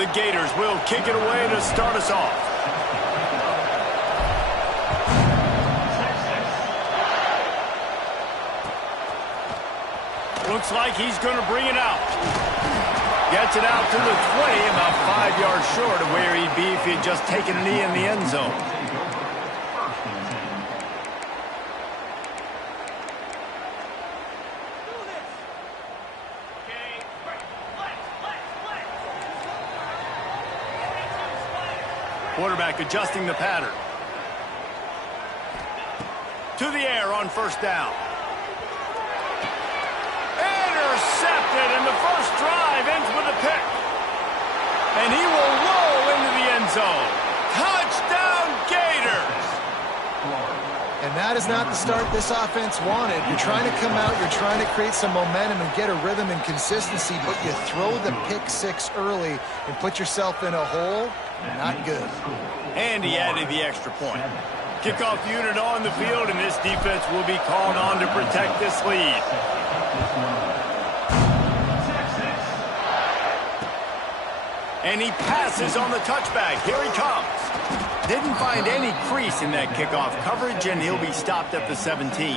The Gators will kick it away to start us off. Looks like he's going to bring it out. Gets it out to the 20, about 5 yards short of where he'd be if he'd just taken a knee in the end zone. Quarterback adjusting the pattern. To the air on first down. Intercepted, and the first drive ends with a pick. And he will roll into the end zone. Touchdown, Gators! And that is not the start this offense wanted. You're trying to come out, you're trying to create some momentum and get a rhythm and consistency, but you throw the pick six early and put yourself in a hole. Not good. And he added the extra point. Kickoff unit on the field, and this defense will be called on to protect this lead. And he passes on the touchback. Here he comes. Didn't find any crease in that kickoff coverage, and he'll be stopped at the 17.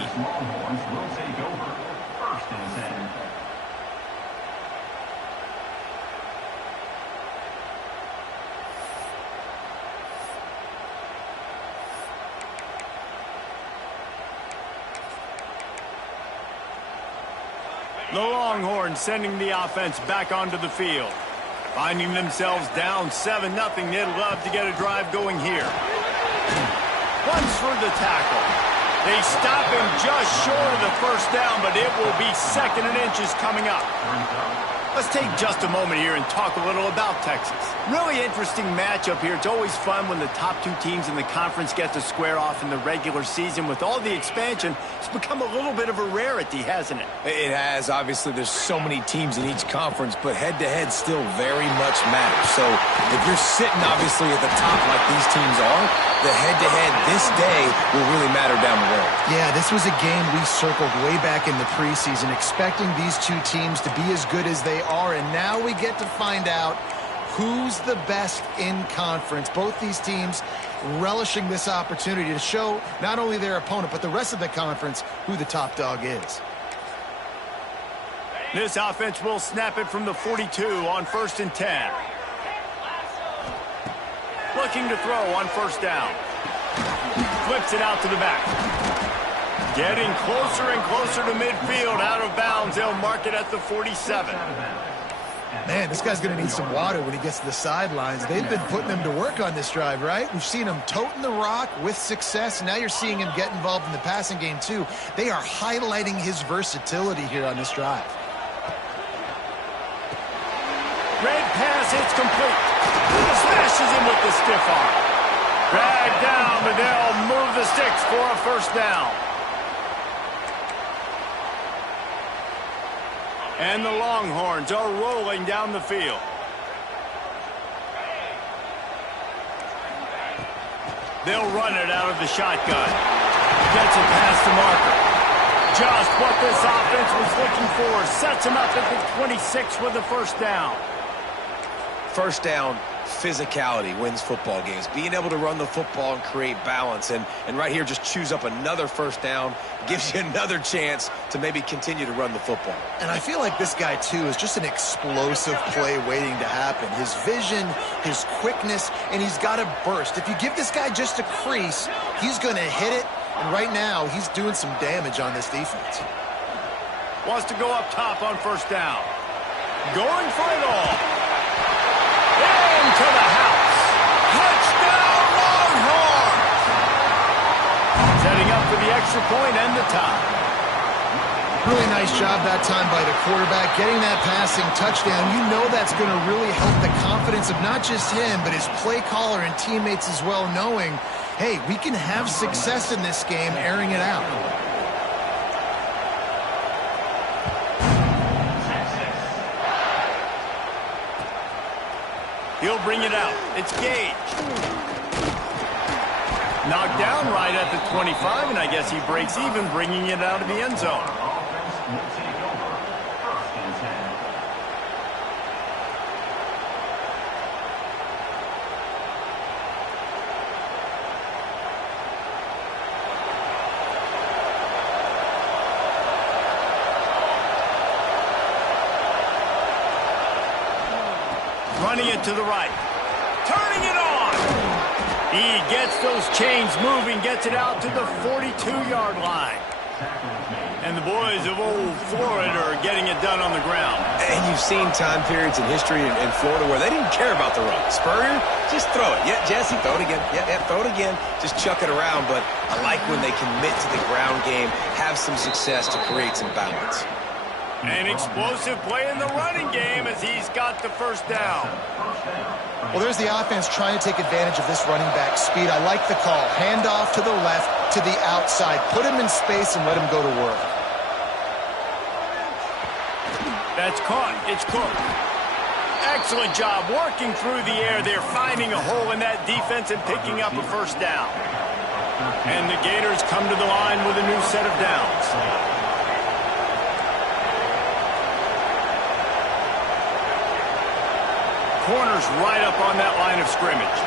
The Longhorns sending the offense back onto the field. Finding themselves down 7-0, they'd love to get a drive going here. Once for the tackle. They stop him just short of the first down, but it will be 2nd and inches coming up. Let's take just a moment here and talk a little about Texas. Really interesting matchup here. It's always fun when the top two teams in the conference get to square off in the regular season. With all the expansion, it's become a little bit of a rarity, hasn't it? It has. Obviously, there's so many teams in each conference, but head-to-head still very much matters. So if you're sitting, obviously, at the top like these teams are, the head-to-head this day will really matter down the road. Yeah, this was a game we circled way back in the preseason, expecting these two teams to be as good as they are, and now we get to find out who's the best in conference. Both these teams relishing this opportunity to show not only their opponent, but the rest of the conference who the top dog is. This offense will snap it from the 42 on 1st and 10. Looking to throw on first down. Flips it out to the back. Getting closer and closer to midfield, out of bounds. They'll mark it at the 47. Man, this guy's going to need some water when he gets to the sidelines. They've been putting him to work on this drive, right? We've seen him toting the rock with success. Now you're seeing him get involved in the passing game, too. They are highlighting his versatility here on this drive. Red pass, it's complete. Smashes him with the stiff arm. Dragged down, but they'll move the sticks for a first down. And the Longhorns are rolling down the field. They'll run it out of the shotgun. Gets it past the marker. Just what this offense was looking for. Sets him up at the 26 with a first down. First down, physicality wins football games. Being able to run the football and create balance. And right here, just choose up another first down. Gives you another chance to maybe continue to run the football. And I feel like this guy, too, is just an explosive play waiting to happen. His vision, his quickness, and he's got a burst. If you give this guy just a crease, he's going to hit it. And right now, he's doing some damage on this defense. Wants to go up top on first down. Going for it all. Into the house. Touchdown, Longhorns! Setting up for the extra point and the tie. Really nice job that time by the quarterback, getting that passing touchdown. You know that's going to really help the confidence of not just him, but his play caller and teammates as well, knowing, hey, we can have success in this game, airing it out. He'll bring it out. It's Gage. Knocked down right at the 25, and I guess he breaks even, bringing it out of the end zone. Running it to the right. Turning it on. He gets those chains moving, gets it out to the 42-yard line. And the boys of old Florida are getting it done on the ground. And you've seen time periods in history in Florida where they didn't care about the run. Spurrier, just throw it. Yeah, Jesse, throw it again. Yeah, throw it again. Just chuck it around. But I like when they commit to the ground game, have some success to create some balance. An explosive play in the running game as he's got the first down. Well, there's the offense trying to take advantage of this running back speed. I like the call. Hand off to the left, to the outside. Put him in space and let him go to work. That's caught. It's Cook. Excellent job working through the air. They're finding a hole in that defense and picking up a first down. And the Gators come to the line with a new set of downs. Corners right up on that line of scrimmage.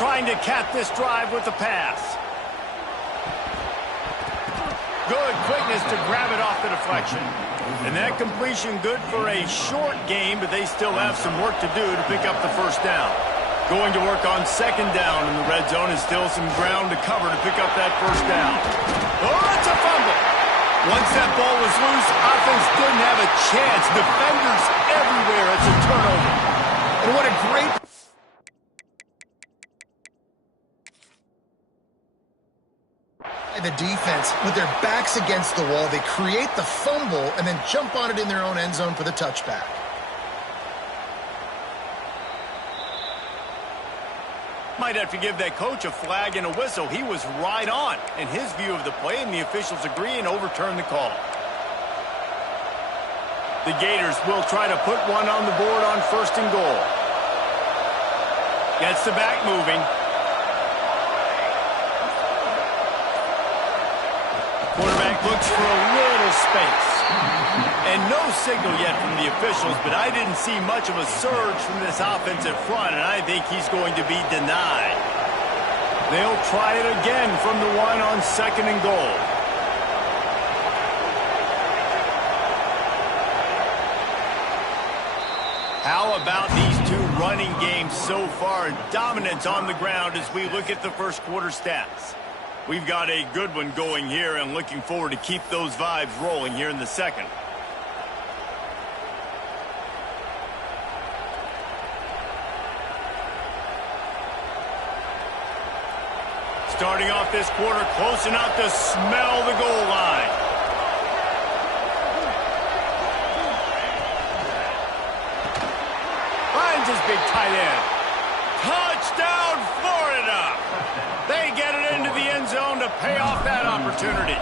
Trying to cap this drive with the pass. Good quickness to grab it off the deflection. And that completion good for a short game, but they still have some work to do to pick up the first down. Going to work on second down in the red zone and still some ground to cover to pick up that first down. Oh, it's a fumble. Once that ball was loose, offense didn't have a chance. Defenders everywhere. It's a turnover. And what a great... The defense, with their backs against the wall, they create the fumble and then jump on it in their own end zone for the touchback. Might have to give that coach a flag and a whistle. He was right on in his view of the play, and the officials agree and overturn the call. The Gators will try to put one on the board on first and goal. Gets the back moving. Quarterback looks for a little space. And no signal yet from the officials, but I didn't see much of a surge from this offensive front, and I think he's going to be denied. They'll try it again from the one on second and goal. How about these two running games so far? Dominance on the ground as we look at the first quarter stats. We've got a good one going here and looking forward to keep those vibes rolling here in the second. Starting off this quarter close enough to smell the goal line. Finds his big tight end. Touchdown, Florida! They get it into the end zone to pay off that opportunity.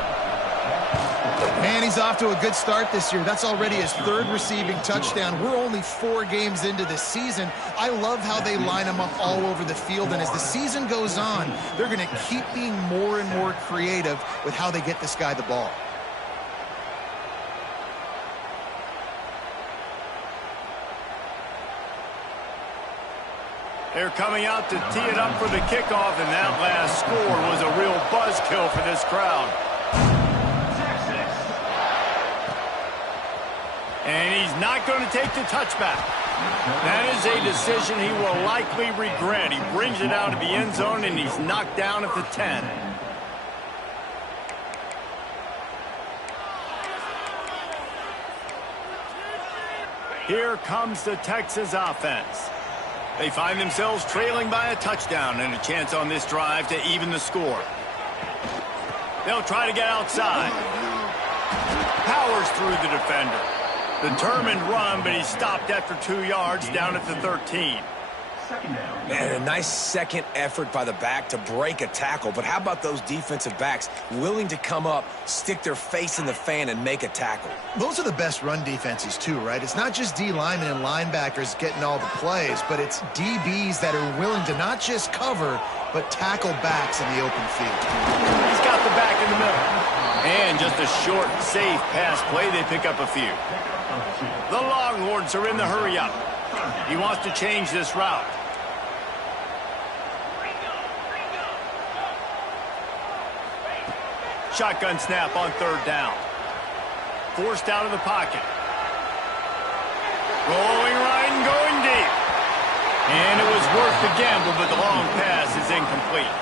Man, he's off to a good start this year. That's already his third receiving touchdown. We're only 4 games into this season. I love how they line him up all over the field, and as the season goes on, they're going to keep being more and more creative with how they get this guy the ball. They're coming out to tee it up for the kickoff, and that last score was a real buzzkill for this crowd. And he's not going to take the touchback. That is a decision he will likely regret. He brings it out of the end zone, and he's knocked down at the 10. Here comes the Texas offense. They find themselves trailing by a touchdown and a chance on this drive to even the score. They'll try to get outside. Powers through the defender. Determined run, but he stopped after 2 yards down at the 13. Man, a nice second effort by the back to break a tackle. But how about those defensive backs willing to come up, stick their face in the fan, and make a tackle? Those are the best run defenses too, right? It's not just D linemen and linebackers getting all the plays, but it's DBs that are willing to not just cover, but tackle backs in the open field. He's got the back in the middle. And just a short, safe pass play, they pick up a few. The Longhorns are in the hurry-up. He wants to change this route. Shotgun snap on third down. Forced out of the pocket. Rolling right and going deep. And it was worth the gamble, but the long pass is incomplete.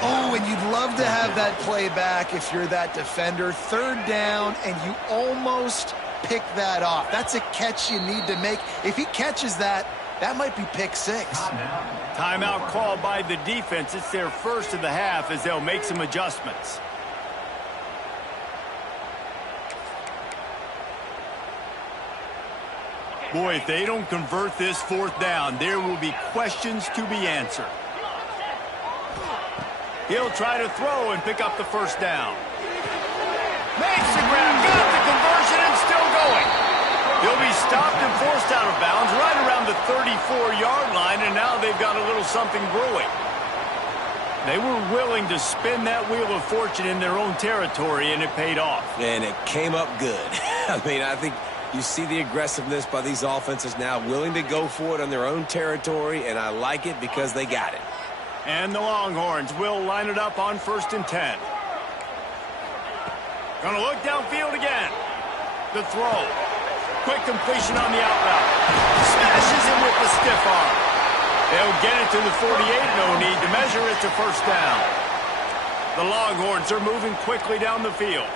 Oh, and you'd love to have that play back if you're that defender. Third down, and you almost pick that off. That's a catch you need to make. If he catches that, that might be pick six. Timeout called by the defense. It's their first of the half as they'll make some adjustments. Boy, if they don't convert this fourth down, there will be questions to be answered. He'll try to throw and pick up the first down. Makes the grab, got the conversion, and still going. He'll be stopped and forced out of bounds right around the 34-yard line, and now they've got a little something brewing. They were willing to spin that wheel of fortune in their own territory, and it paid off. And it came up good. I mean, I think you see the aggressiveness by these offenses now, willing to go for it on their own territory, and I like it because they got it. And the Longhorns will line it up on 1st and 10. Gonna look downfield again. The throw. Quick completion on the out route. Smashes him with the stiff arm. They'll get it to the 48. No need to measure it to first down. The Longhorns are moving quickly down the field.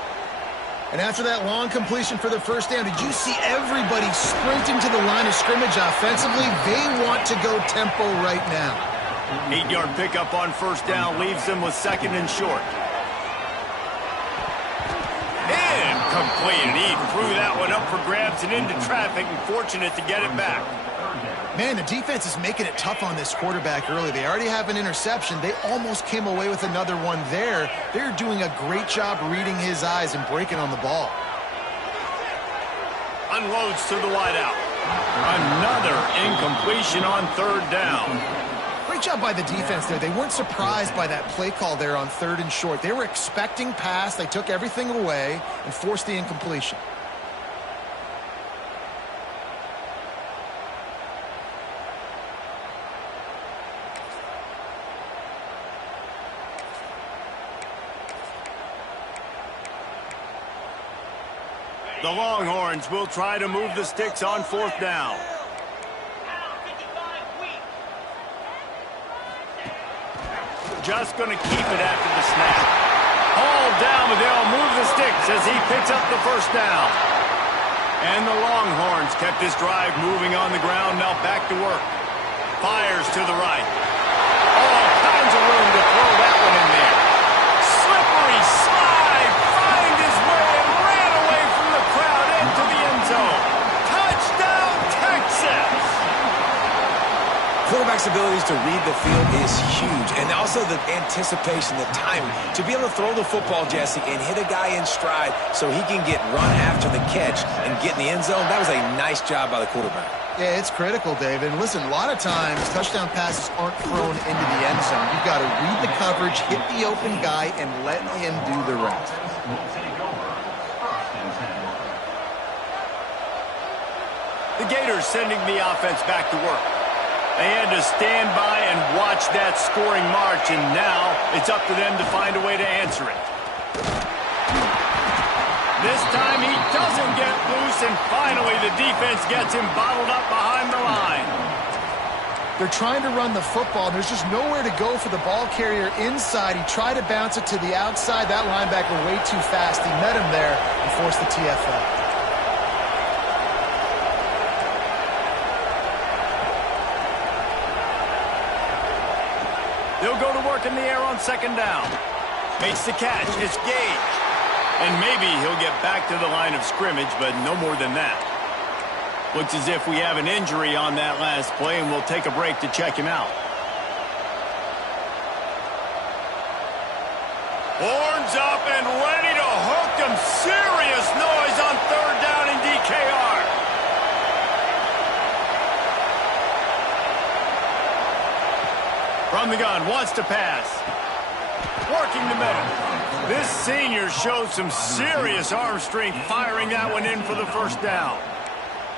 And after that long completion for the first down, did you see everybody sprinting to the line of scrimmage offensively? They want to go tempo right now. 8-yard pickup on first down leaves them with 2nd and short. Incomplete. He threw that one up for grabs and into traffic, and fortunate to get it back. Man, the defense is making it tough on this quarterback early. They already have an interception. They almost came away with another one there. They're doing a great job reading his eyes and breaking on the ball. Unloads to the wideout. Another incompletion on 3rd down. Great job by the defense there. They weren't surprised by that play call there on 3rd and short. They were expecting pass. They took everything away and forced the incompletion. The Longhorns will try to move the sticks on 4th down. Just going to keep it after the snap. Hauled down, but they'll move the sticks as he picks up the first down. And the Longhorns kept this drive moving on the ground. Now back to work. Fires to the right. All kinds of room to throw that one in there. Slippery slide. Find his way and ran away from the crowd into the end zone. Touchdown, Texas! Quarterback's abilities to read the field is huge, and also the anticipation, the timing. To be able to throw the football, Jesse, and hit a guy in stride so he can get run after the catch and get in the end zone, that was a nice job by the quarterback. Yeah, it's critical, David. And listen, a lot of times touchdown passes aren't thrown into the end zone. You've got to read the coverage, hit the open guy, and let him do the rest. The Gators sending the offense back to work. They had to stand by and watch that scoring march, and now it's up to them to find a way to answer it. This time he doesn't get loose, and finally the defense gets him bottled up behind the line. They're trying to run the football. There's just nowhere to go for the ball carrier inside. He tried to bounce it to the outside. That linebacker way too fast. He met him there and forced the TFL. They'll go to work in the air on 2nd down. Makes the catch. It's Gage. And maybe he'll get back to the line of scrimmage, but no more than that. Looks as if we have an injury on that last play, and we'll take a break to check him out. Horns up and ready to hook him. Serious noise on 3rd down in DKR. From the gun, wants to pass. Working the middle. This senior showed some serious arm strength firing that one in for the first down.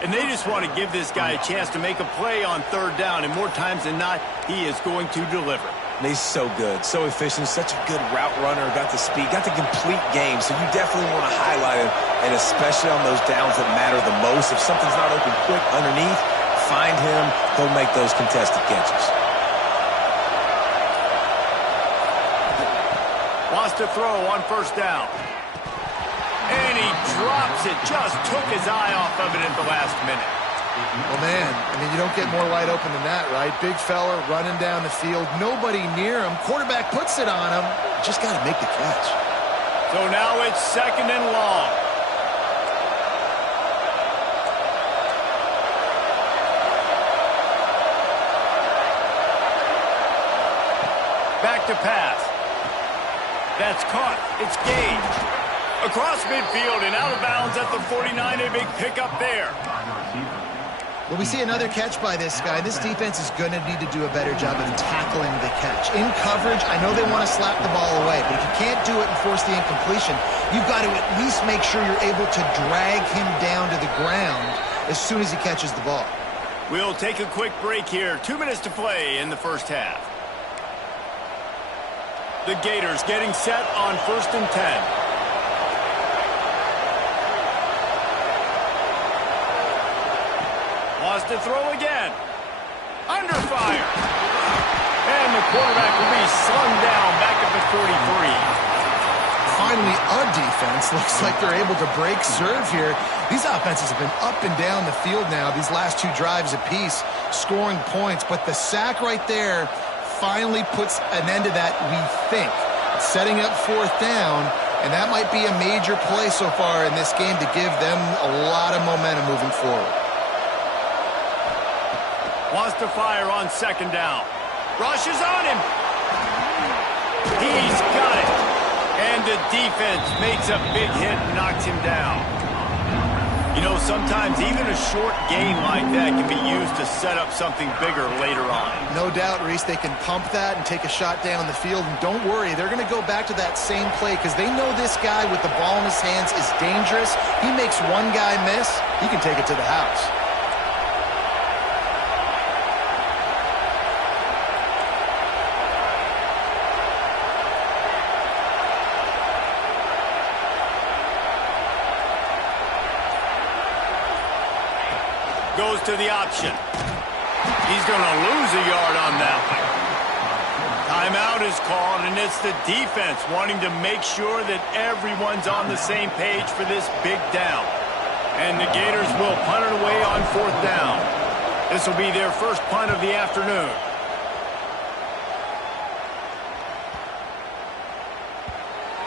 And they just want to give this guy a chance to make a play on 3rd down, and more times than not, he is going to deliver. And he's so good, so efficient, such a good route runner, got the speed, got the complete game. So you definitely want to highlight him, and especially on those downs that matter the most. If something's not open quick underneath, find him, he'll make those contested catches. Wants to throw on first down. And he drops it, just took his eye off of it at the last minute. Well, man, I mean, you don't get more wide open than that, right? Big fella running down the field, nobody near him. Quarterback puts it on him. Just got to make the catch. So now it's 2nd and long. Back to pass. That's caught. It's gauged. Across midfield and out of bounds at the 49. A big pickup there. Well, we see another catch by this guy. This defense is going to need to do a better job of tackling the catch. In coverage, I know they want to slap the ball away, but if you can't do it and force the incompletion, you've got to at least make sure you're able to drag him down to the ground as soon as he catches the ball. We'll take a quick break here. 2 minutes to play in the first half. The Gators getting set on 1st and 10. To throw again. Under fire. And the quarterback will be slung down back at the 43. Finally, a defense. Looks like they're able to break serve here. These offenses have been up and down the field now, these last 2 drives apiece, scoring points. But the sack right there finally puts an end to that, we think. Setting up 4th down, and that might be a major play so far in this game to give them a lot of momentum moving forward. Wants to fire on 2nd down. Rushes on him. He's got it. And the defense makes a big hit and knocks him down. You know, sometimes even a short gain like that can be used to set up something bigger later on. No doubt, Reese, they can pump that and take a shot down the field. And don't worry, they're going to go back to that same play because they know this guy with the ball in his hands is dangerous. He makes one guy miss, he can take it to the house. Goes to the option. He's going to lose a yard on that one. Timeout is called, and it's the defense wanting to make sure that everyone's on the same page for this big down. And the Gators will punt it away on 4th down. This will be their first punt of the afternoon.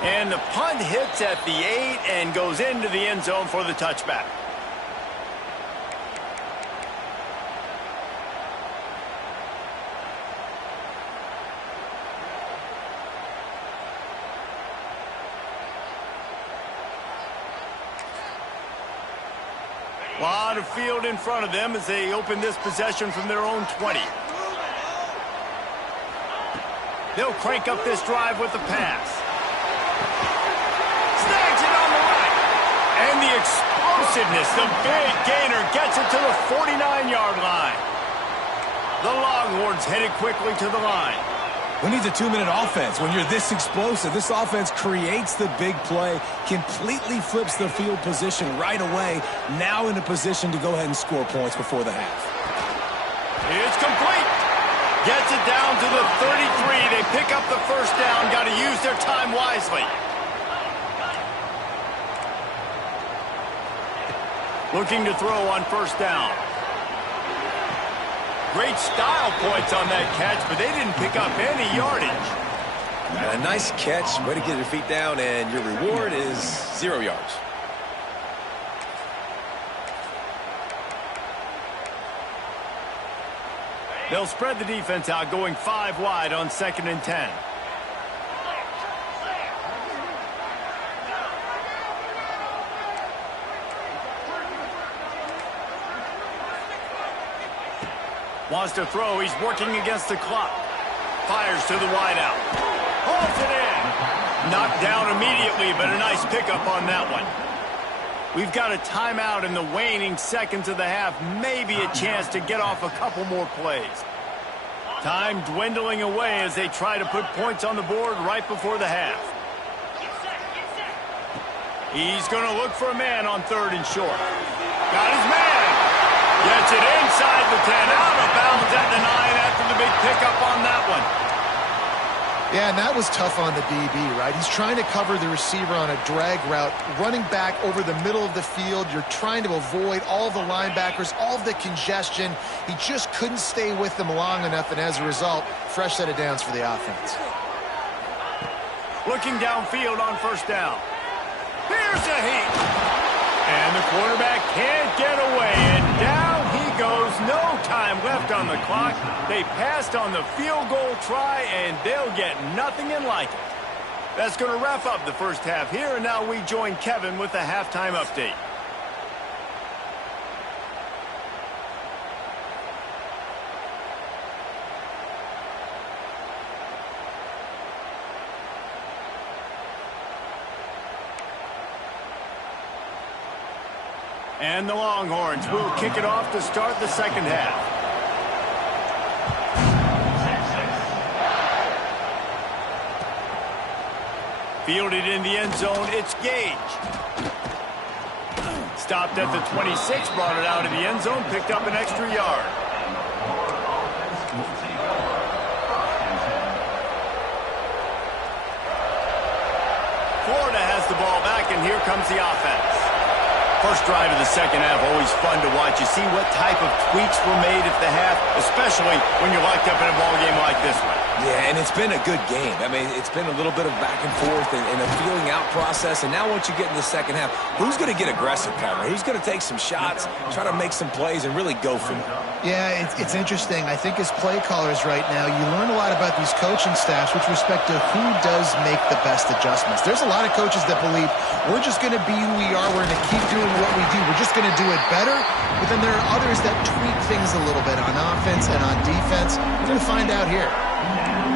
And the punt hits at the 8 and goes into the end zone for the touchback. A lot of field in front of them as they open this possession from their own 20. They'll crank up this drive with the pass. Snags it on the right. And the explosiveness, the big gainer gets it to the 49-yard line. The Longhorns headed quickly to the line. Who needs a 2-minute offense when you're this explosive? This offense creates the big play, completely flips the field position right away, now in a position to go ahead and score points before the half. It's complete. Gets it down to the 33. They pick up the first down. Got to use their time wisely. Looking to throw on first down. Great style points on that catch, but they didn't pick up any yardage. A nice catch, way to get your feet down, and your reward is 0 yards. They'll spread the defense out, going 5 wide on 2nd and 10. Wants to throw. He's working against the clock. Fires to the wideout. Holds it in. Knocked down immediately, but a nice pickup on that one. We've got a timeout in the waning seconds of the half. Maybe a chance to get off a couple more plays. Time dwindling away as they try to put points on the board right before the half. He's going to look for a man on 3rd and short. Got his man. Gets it inside the 10, out of bounds at the 9 after the big pickup on that one. Yeah, and that was tough on the DB, right? He's trying to cover the receiver on a drag route, running back over the middle of the field. You're trying to avoid all the linebackers, all of the congestion. He just couldn't stay with them long enough, and as a result, fresh set of downs for the offense. Looking downfield on 1st down. Here's a heat. And the quarterback can't get away, and down he goes. No time left on the clock. They passed on the field goal try, and they'll get nothing in like it. That's going to wrap up the first half here, and now we join Kevin with the halftime update. And the Longhorns will kick it off to start the second half. Fielded in the end zone, it's Gage. Stopped at the 26, brought it out of the end zone, picked up an extra yard. Florida has the ball back, and here comes the offense. First drive of the second half, always fun to watch. You see what type of tweaks were made at the half, especially when you're locked up in a ball game like this one. Yeah, and it's been a good game. I mean, it's been a little bit of back and forth and a feeling out process. And now once you get in the second half, who's going to get aggressive, Palmer? Who's going to take some shots, try to make some plays, and really go for it? Yeah, it's interesting. I think as play callers right now, you learn a lot about these coaching staffs with respect to who does make the best adjustments. There's a lot of coaches that believe we're just going to be who we are. We're going to keep doing what we do. We're just going to do it better. But then there are others that tweak things a little bit on offense and on defense. We're going to find out here.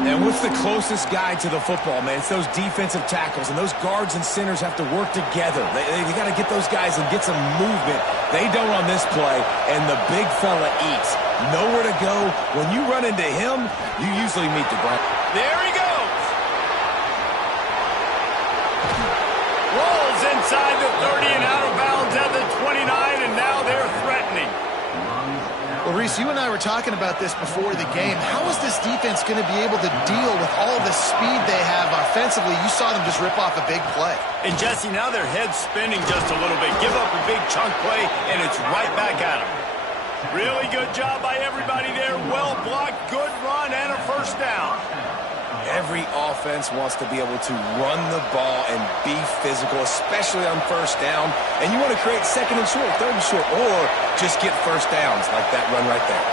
And what's the closest guy to the football, man? It's those defensive tackles, and those guards and centers have to work together. They got to get those guys and get some movement. They don't on this play, and the big fella eats. Nowhere to go. When you run into him, you usually meet the ground. There he goes. Rolls inside the 30 and out of bounds at the 29, and now they're threatening. Well, Reese, you and I were talking about this before the game. How is this defense going to be able to deal with all the speed they have offensively? You saw them just rip off a big play. And, Jesse, now their head's spinning just a little bit. Give up a big chunk play, and it's right back at them. Really good job by everybody there. Well blocked, good run, and a first down. Every offense wants to be able to run the ball and be physical, especially on first down. And you want to create second and short, third and short, or just get first downs like that run right there.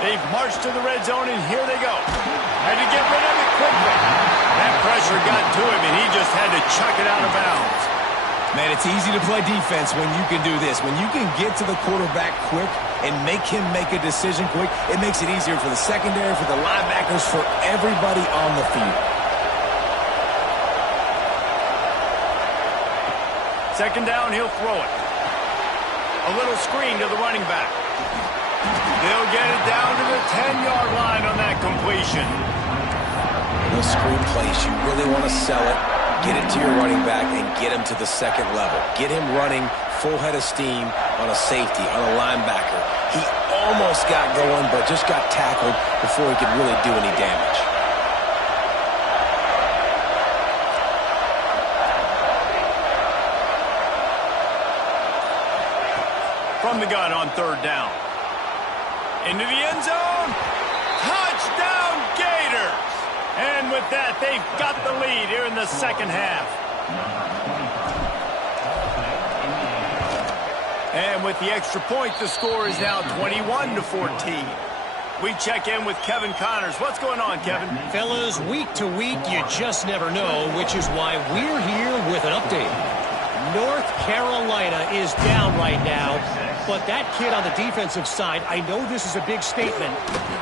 They've marched to the red zone, and here they go. Had to get rid of it quickly. That pressure got to him, and he just had to chuck it out of bounds. Man, it's easy to play defense when you can do this. When you can get to the quarterback quick and make him make a decision quick, it makes it easier for the secondary, for the linebackers, for everybody on the field. Second down, he'll throw it. A little screen to the running back. They'll get it down to the 10-yard line on that completion. Those screen plays, you really want to sell it. Get it to your running back and get him to the second level. Get him running full head of steam on a safety, on a linebacker. He almost got going, but just got tackled before he could really do any damage. From the gun on third down. Into the end zone. Touchdown, Gators! And with that, they've got the lead here in the second half. And with the extra point, the score is now 21-14. We check in with Kevin Connors. What's going on, Kevin? Fellas, week to week, you just never know, which is why we're here with an update. North Carolina is down right now, but that kid on the defensive side, I know this is a big statement,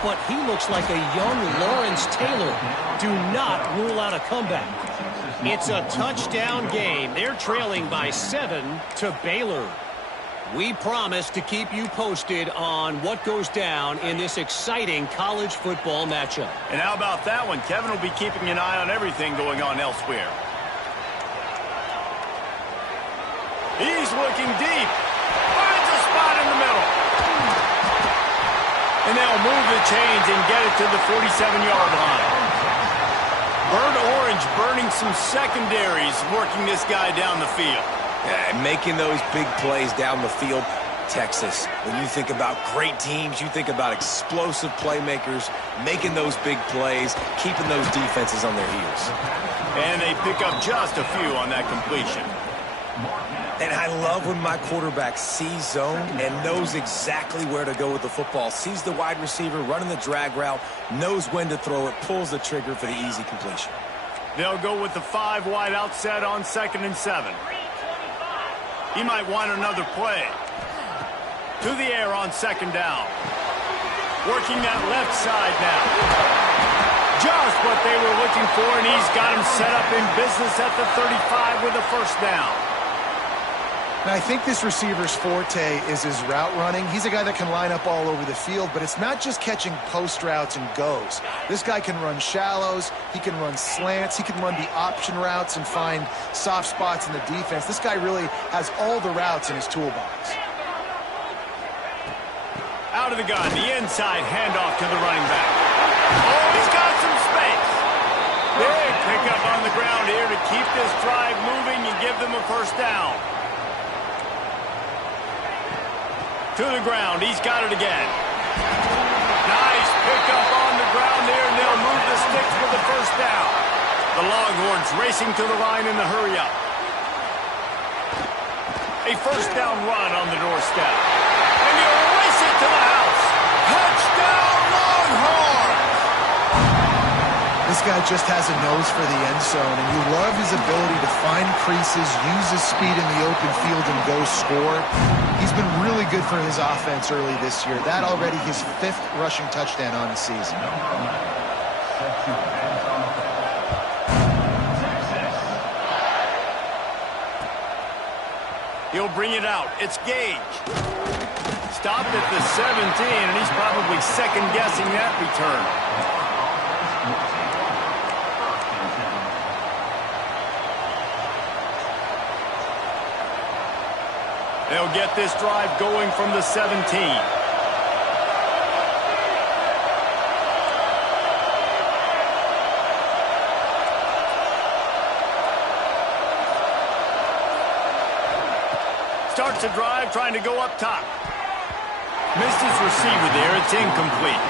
but he looks like a young Lawrence Taylor. Do not rule out a comeback. It's a touchdown game. They're trailing by 7 to Baylor. We promise to keep you posted on what goes down in this exciting college football matchup. And how about that one? Kevin will be keeping an eye on everything going on elsewhere. He's looking deep. Finds a spot in the middle. And they'll move the chains and get it to the 47-yard line. Burnt Orange burning some secondaries, working this guy down the field. Yeah, making those big plays down the field. Texas, when you think about great teams, you think about explosive playmakers, making those big plays, keeping those defenses on their heels. And they pick up just a few on that completion. And I love when my quarterback sees zone and knows exactly where to go with the football. Sees the wide receiver running the drag route, knows when to throw it, pulls the trigger for the easy completion. They'll go with the 5 wide out set on 2nd and 7. He might want another play. To the air on 2nd down. Working that left side now. Just what they were looking for, and he's got him set up in business at the 35 with a first down. And I think this receiver's forte is his route running. He's a guy that can line up all over the field, but it's not just catching post routes and goes. This guy can run shallows, he can run slants, he can run the option routes and find soft spots in the defense. This guy really has all the routes in his toolbox. Out of the gun, the inside handoff to the running back. Oh, he's got some space. Big pickup on the ground here to keep this drive moving and give them a first down. To the ground, he's got it again. Nice pickup on the ground there, and they'll move the sticks for the first down. The Longhorns racing to the line in the hurry-up. A first down run on the doorstep. And he'll race it to the house. Touchdown, Longhorns! This guy just has a nose for the end zone, and you love his ability to find creases, use his speed in the open field, and go score. He's been really good for his offense early this year. That already his 5th rushing touchdown on the season. He'll bring it out. It's Gage. Stopped at the 17, and he's probably second-guessing that return. They'll get this drive going from the 17. Starts the drive, trying to go up top. Missed his receiver there. It's incomplete.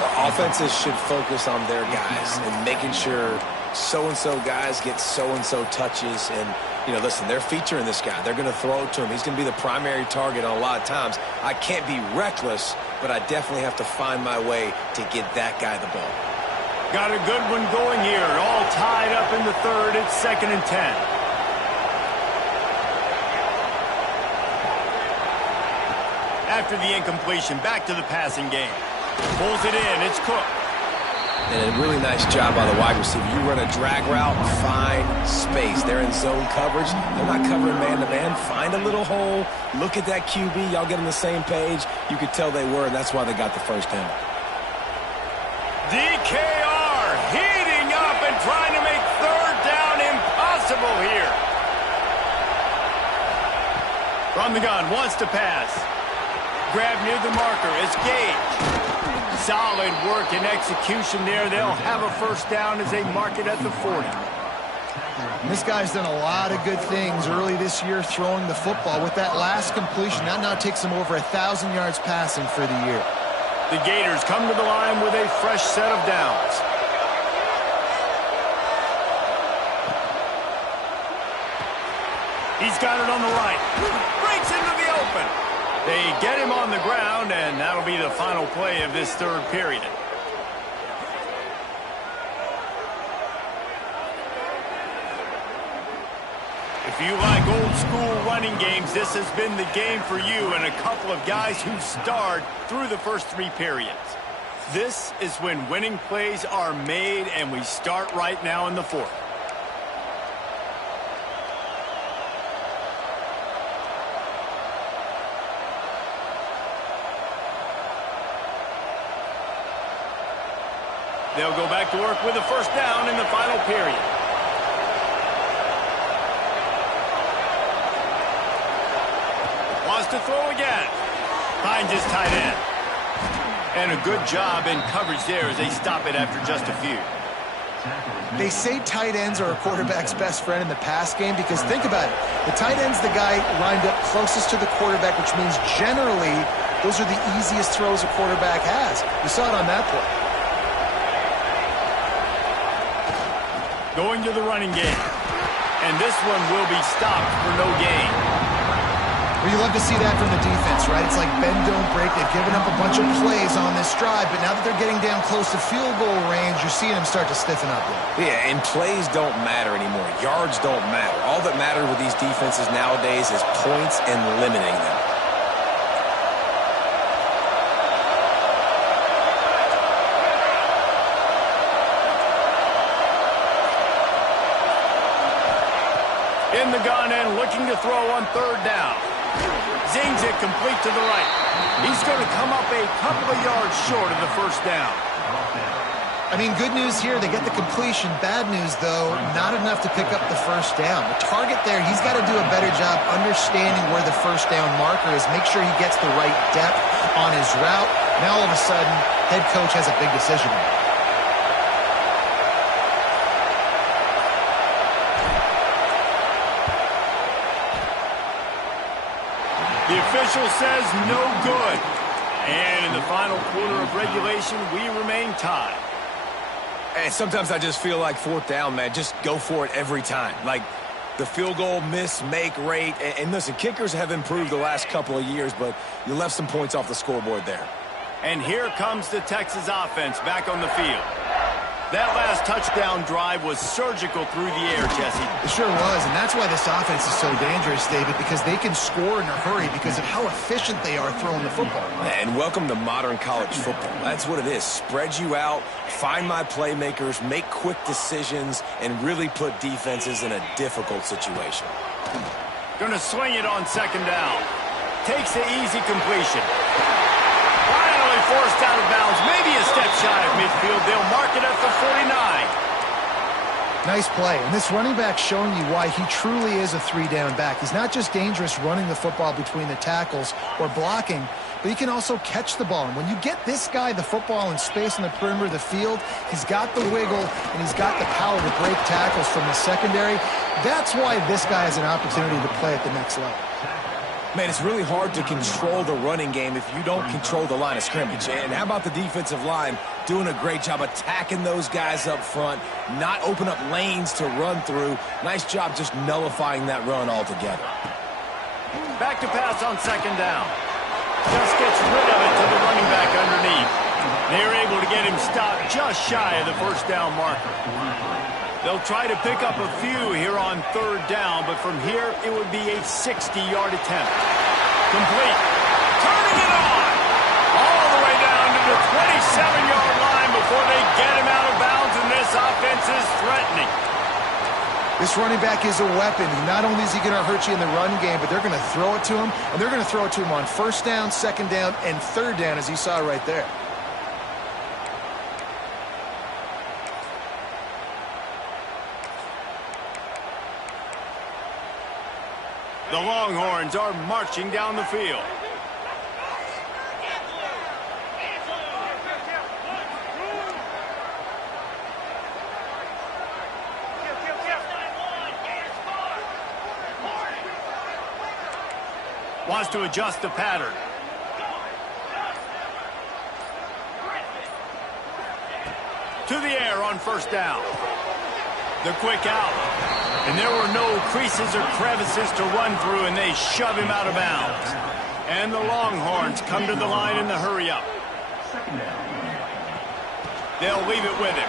The offenses should focus on their guys and making sure so-and-so guys get so-and-so touches. And, you know, listen, they're featuring this guy. They're going to throw it to him. He's going to be the primary target on a lot of times. I can't be reckless, but I definitely have to find my way to get that guy the ball. Got a good one going here. All tied up in the 3rd. It's 2nd and 10. After the incompletion, back to the passing game. Pulls it in. It's Cook. And a really nice job by the wide receiver. You run a drag route, find space. They're in zone coverage. They're not covering man-to-man. Find a little hole. Look at that QB. Y'all get on the same page. You could tell they were, and that's why they got the first down. DKR heating up and trying to make 3rd down impossible here. From the gun, wants to pass. Grab near the marker. It's Gage. Solid work and execution there. They'll have a first down as they mark it at the 40. And this guy's done a lot of good things early this year throwing the football. With that last completion, that now takes him over 1,000 yards passing for the year. The Gators come to the line with a fresh set of downs. He's got it on the right. Breaks into the open. They get him on the ground, and that'll be the final play of this 3rd period. If you like old school running games, this has been the game for you and a couple of guys who starred through the first 3 periods. This is when winning plays are made, and we start right now in the 4th. They'll go back to work with a first down in the final period. Wants to throw again. Finds his tight end. And a good job in coverage there as they stop it after just a few. They say tight ends are a quarterback's best friend in the pass game because think about it. The tight end's the guy lined up closest to the quarterback, which means generally those are the easiest throws a quarterback has. You saw it on that play. Going to the running game. And this one will be stopped for no gain. Well, you love to see that from the defense, right? It's like bend, don't break. They've given up a bunch of plays on this drive, but now that they're getting down close to field goal range, you're seeing them start to stiffen up there. Yeah, and plays don't matter anymore. Yards don't matter. All that matters with these defenses nowadays is points and limiting them. In the gun and looking to throw on 3rd down. Zings it complete to the right. He's going to come up a couple of yards short of the first down. I mean, good news here, they get the completion. Bad news, though, not enough to pick up the first down. The target there, he's got to do a better job understanding where the first down marker is, make sure he gets the right depth on his route. Now, all of a sudden, head coach has a big decision. The official says no good. And in the final quarter of regulation, we remain tied. And sometimes I just feel like 4th down, man, just go for it every time. Like the field goal miss-make rate. And listen, kickers have improved the last couple of years, but you left some points off the scoreboard there. And here comes the Texas offense back on the field. That last touchdown drive was surgical through the air, Jesse. It sure was, and that's why this offense is so dangerous, David, because they can score in a hurry because of how efficient they are throwing the football. And welcome to modern college football. That's what it is. Spread you out, find my playmakers, make quick decisions, and really put defenses in a difficult situation. Going to swing it on 2nd down. Takes the easy completion. Forced out of bounds, maybe a step shy of midfield. They'll mark it at the 49. Nice play. And this running back showing you why he truly is a 3-down back. He's not just dangerous running the football between the tackles or blocking, but he can also catch the ball. And when you get this guy the football in space in the perimeter of the field, he's got the wiggle and he's got the power to break tackles from the secondary. That's why this guy has an opportunity to play at the next level. Man, it's really hard to control the running game if you don't control the line of scrimmage. And how about the defensive line doing a great job attacking those guys up front, not open up lanes to run through. Nice job just nullifying that run altogether. Back to pass on 2nd down. Just gets rid of it to the running back underneath. They're able to get him stopped just shy of the first down marker. They'll try to pick up a few here on 3rd down, but from here it would be a 60-yard attempt. Complete. Turning it on. All the way down to the 27-yard line before they get him out of bounds, and this offense is threatening. This running back is a weapon. Not only is he going to hurt you in the run game, but they're going to throw it to him, and they're going to throw it to him on 1st down, 2nd down, and 3rd down, as you saw right there. The Longhorns are marching down the field. Wants to adjust the pattern. To the air on 1st down. The quick out. And there were no creases or crevices to run through, and they shove him out of bounds. And the Longhorns come to the line in the hurry-up. They'll leave it with him.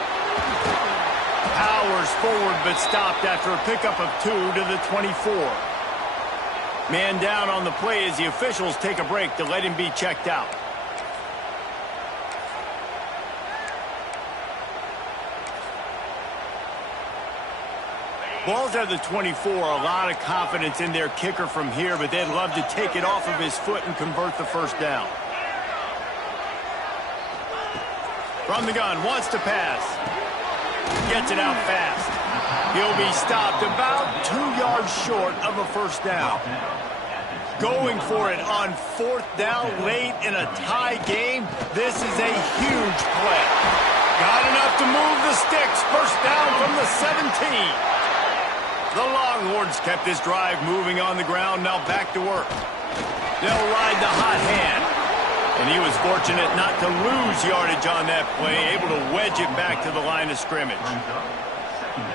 Power powers forward, but stopped after a pickup of 2 to the 24. Man down on the play as the officials take a break to let him be checked out. Ball's at the 24. A lot of confidence in their kicker from here, but they'd love to take it off of his foot and convert the first down. From the gun, wants to pass. Gets it out fast. He'll be stopped about 2 yards short of a first down. Going for it on 4th down late in a tie game. This is a huge play. Got enough to move the sticks. First down from the 17. The Longhorns kept this drive moving on the ground. Now back to work. They'll ride the hot hand. And he was fortunate not to lose yardage on that play, able to wedge it back to the line of scrimmage.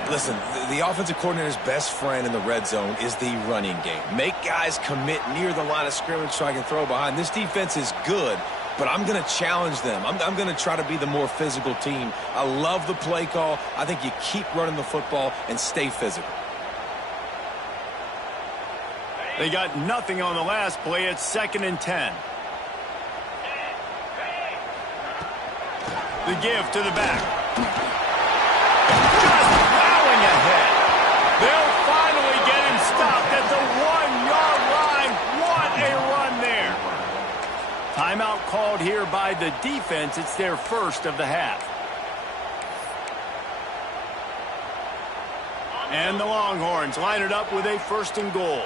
Listen, the offensive coordinator's best friend in the red zone is the running game. Make guys commit near the line of scrimmage so I can throw behind. This defense is good, but I'm going to challenge them. I'm going to try to be the more physical team. I love the play call. I think you keep running the football and stay physical. They got nothing on the last play. It's 2nd and 10. The give to the back. Just plowing ahead. They'll finally get him stopped at the 1-yard line. What a run there. Timeout called here by the defense. It's their first of the half. And the Longhorns line it up with a 1st and goal.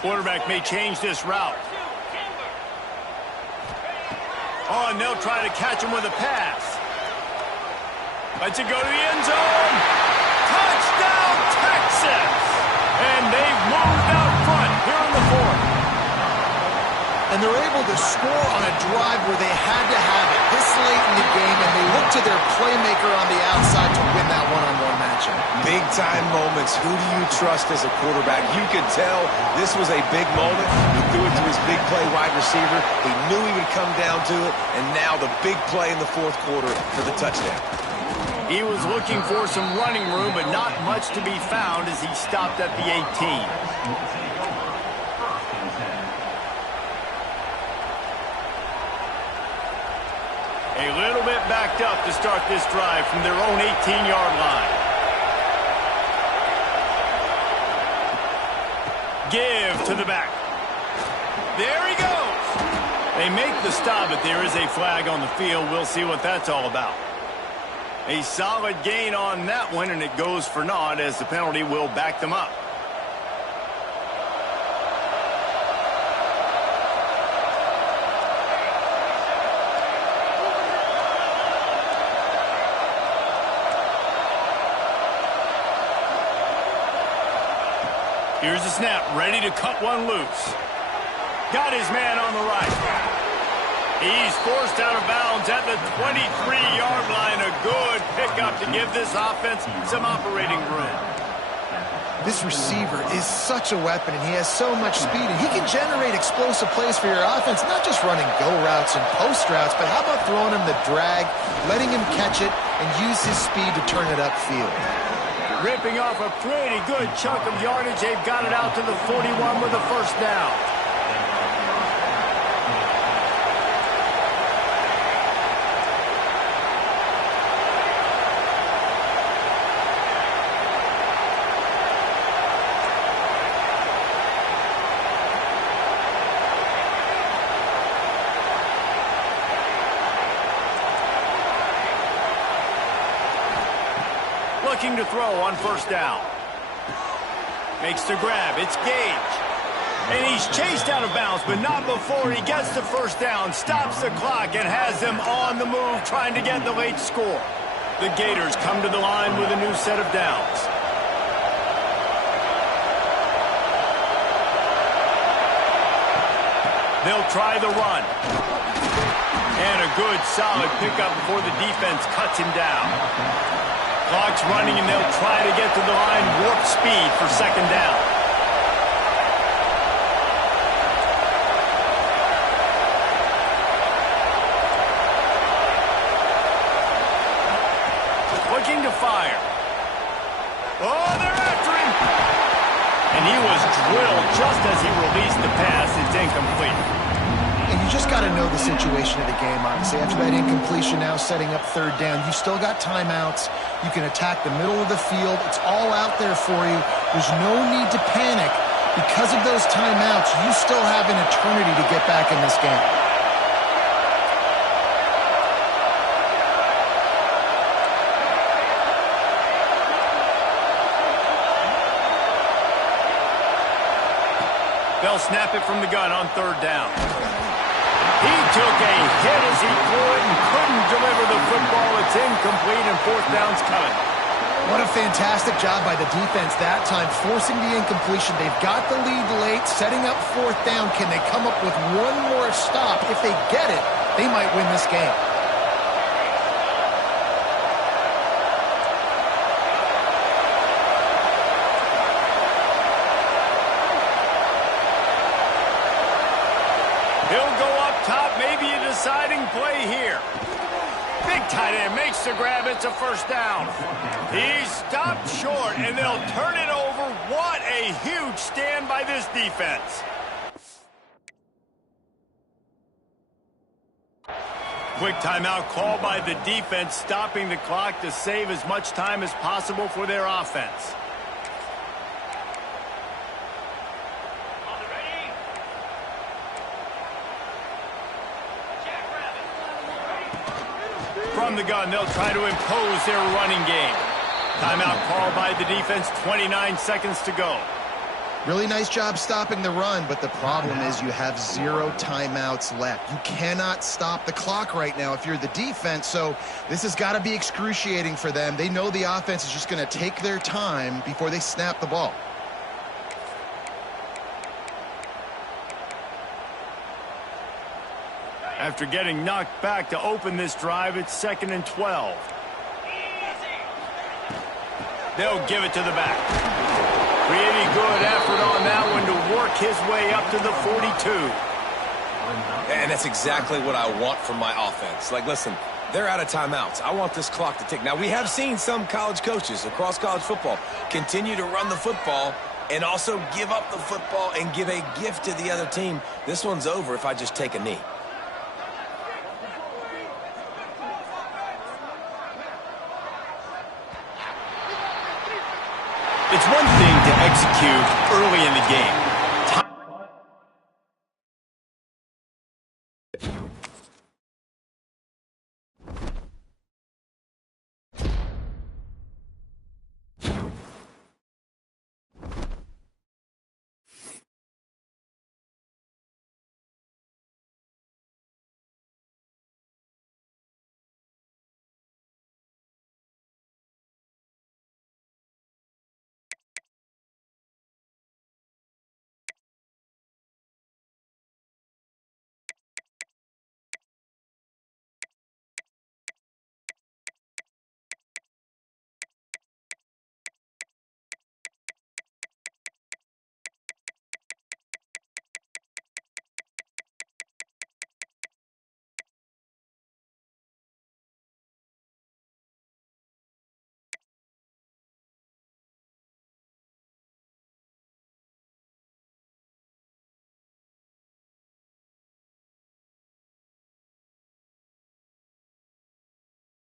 Quarterback may change this route. Oh, and they'll try to catch him with a pass. Lets it go to the end zone. Touchdown, Texas! And they've moved out front here in the 4th. And they're able to score on a drive where they had to have it this late in the game, and they look to their playmaker on the outside to win that one-on-one matchup. Big-time moments. Who do you trust as a quarterback? You could tell this was a big moment. He threw it to his big play wide receiver. He knew he would come down to it, and now the big play in the 4th quarter for the touchdown. He was looking for some running room, but not much to be found as he stopped at the 18. A little bit backed up to start this drive from their own 18-yard line. Give to the back. There he goes. They make the stop, but there is a flag on the field. We'll see what that's all about. A solid gain on that one, and it goes for naught as the penalty will back them up. Here's the snap, ready to cut one loose. Got his man on the right. He's forced out of bounds at the 23-yard line. A good pickup to give this offense some operating room. This receiver is such a weapon, and he has so much speed, and he can generate explosive plays for your offense, not just running go routes and post routes, but how about throwing him the drag, letting him catch it, and use his speed to turn it upfield. Ripping off a pretty good chunk of yardage. They've got it out to the 41 with a first down. Looking to throw on first down. Makes the grab. It's Gage. And he's chased out of bounds, but not before he gets the first down, stops the clock, and has them on the move trying to get the late score. The Gators come to the line with a new set of downs. They'll try the run. And a good, solid pickup before the defense cuts him down. Clock's running, and they'll try to get to the line, warp speed for second down. fire. Oh, they're after him. And he was drilled just as he released the pass. It's incomplete. And you just got to know the situation of the game, obviously. After that incompletion, now setting up third down, you still got timeouts. You can attack the middle of the field. It's all out there for you. There's no need to panic. Because of those timeouts, you still have an eternity to get back in this game. They'll snap it from the gun on third down. He took a hit as he threw it and couldn't deliver the football. It's incomplete and fourth down's coming. What a fantastic job by the defense that time, forcing the incompletion. They've got the lead late, setting up fourth down. Can they come up with one more stop? If they get it, they might win this game. He'll go up top, maybe a deciding play here. Big tight end makes the grab. It's a first down. He's stopped short, and they'll turn it over. What a huge stand by this defense. Quick timeout called by the defense, stopping the clock to save as much time as possible for their offense. From the gun, they'll try to impose their running game. Timeout called by the defense, 29 seconds to go. Really nice job stopping the run, but the problem is you have 0 timeouts left. You cannot stop the clock right now if you're the defense, so this has got to be excruciating for them. They know the offense is just going to take their time before they snap the ball. After getting knocked back to open this drive, it's 2nd and 12. They'll give it to the back. Pretty good effort on that one to work his way up to the 42. And that's exactly what I want from my offense. Like, listen, they're out of timeouts. I want this clock to tick. Now, we have seen some college coaches across college football continue to run the football and also give up the football and give a gift to the other team. This one's over if I just take a knee. It's one thing to execute early in the game,